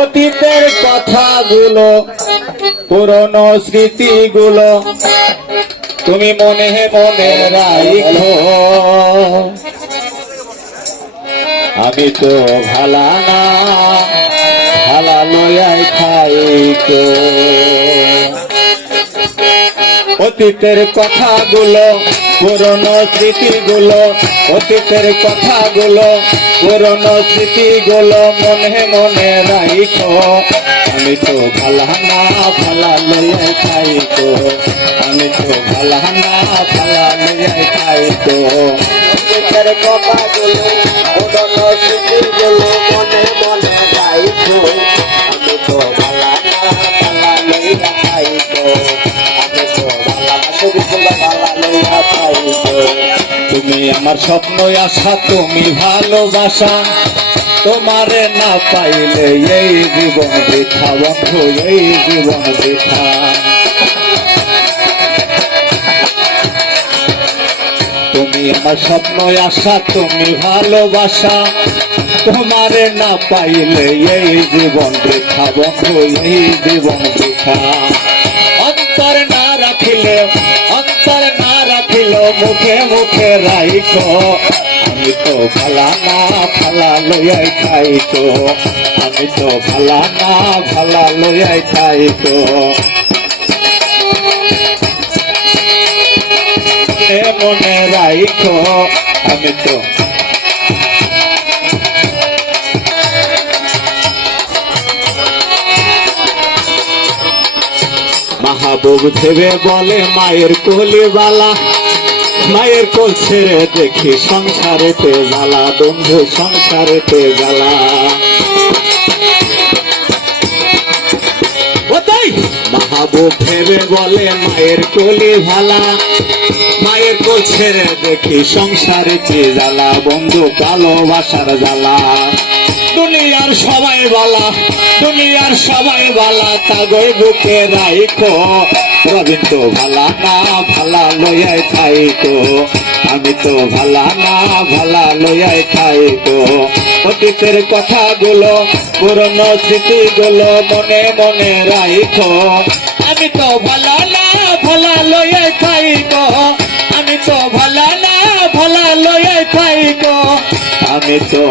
অতীতের কথাগুলো পুরনো স্মৃতিগুলো তুমি মনে মনে রাখো। আমি তো ভালা না ভালা লয়াই খাইতো। অতীতের কথাগুলো পুরনো স্মৃতিগুলো, অতীতের কথাগুলো পুরনো স্মৃতিগুলো মনে মনে রাখো। আমি তো ভালা না ভালা লইয়া খাইতো। আমি তো ভালা না ভালা লইয়া খাইতো। অতীতের কথাগুলো পুরনো স্মৃতিগুলো মনে মনে রাখো। আমি তো ভালা না ভালা লইয়া খাইতো। তুমি আমার স্বপ্ন আশা, তুমি ভালোবাসা, তোমারে না পাইলে এই জীবন বৃথা বন্ধু, এই জীবন বৃথা। তুমি আমার স্বপ্ন আশা, তুমি ভালোবাসা, তোমারে না পাইলে এই জীবন বৃথা বন্ধু, এই জীবন বৃথা। অন্তর না রাখিলে, অন্তর না রাখিল মুখে মুখে রাইখো। আমি তো ভালা না ভালা লইয়াই খাইতো। আমি তো ভালা না ভালা লইয়াই খাইতো। মনে রাইখো। আমি তো মাহবুব ভেবে বলে মায়ের কোলে বালা, মায়ের কোল ছেড়ে দেখি সংসারেতে জ্বালা, বন্ধু সংসারেতে জ্বালা। মাহবুব ভেবে বলে মায়ের কোলে ভালা, মায়ের কোল ছেড়ে দেখি সংসারেতে জ্বালা, বন্ধু ভালোবাসার জ্বালা। দুনিয়ার সবাই বালা, দুনিয়ার সবাই বালা, কাগজ বুকে রাইখো। রবিন তো ভালা না ভালা লইয়াই খাইতো। আমি তো ভালা না ভালা লইয়াই খাইতো। অতীতের কথাগুলো পুরনো স্মৃতিগুলো মনে মনে রাইখো। আমি তো ভালা না ভালা লইয়াই খাইতো। আমি তো ভালা না ভালা লইয়াই খাইতো। আমি তো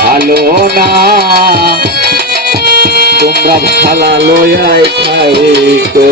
ভালো না তোমরা ভালা লইয়াই খাইতো।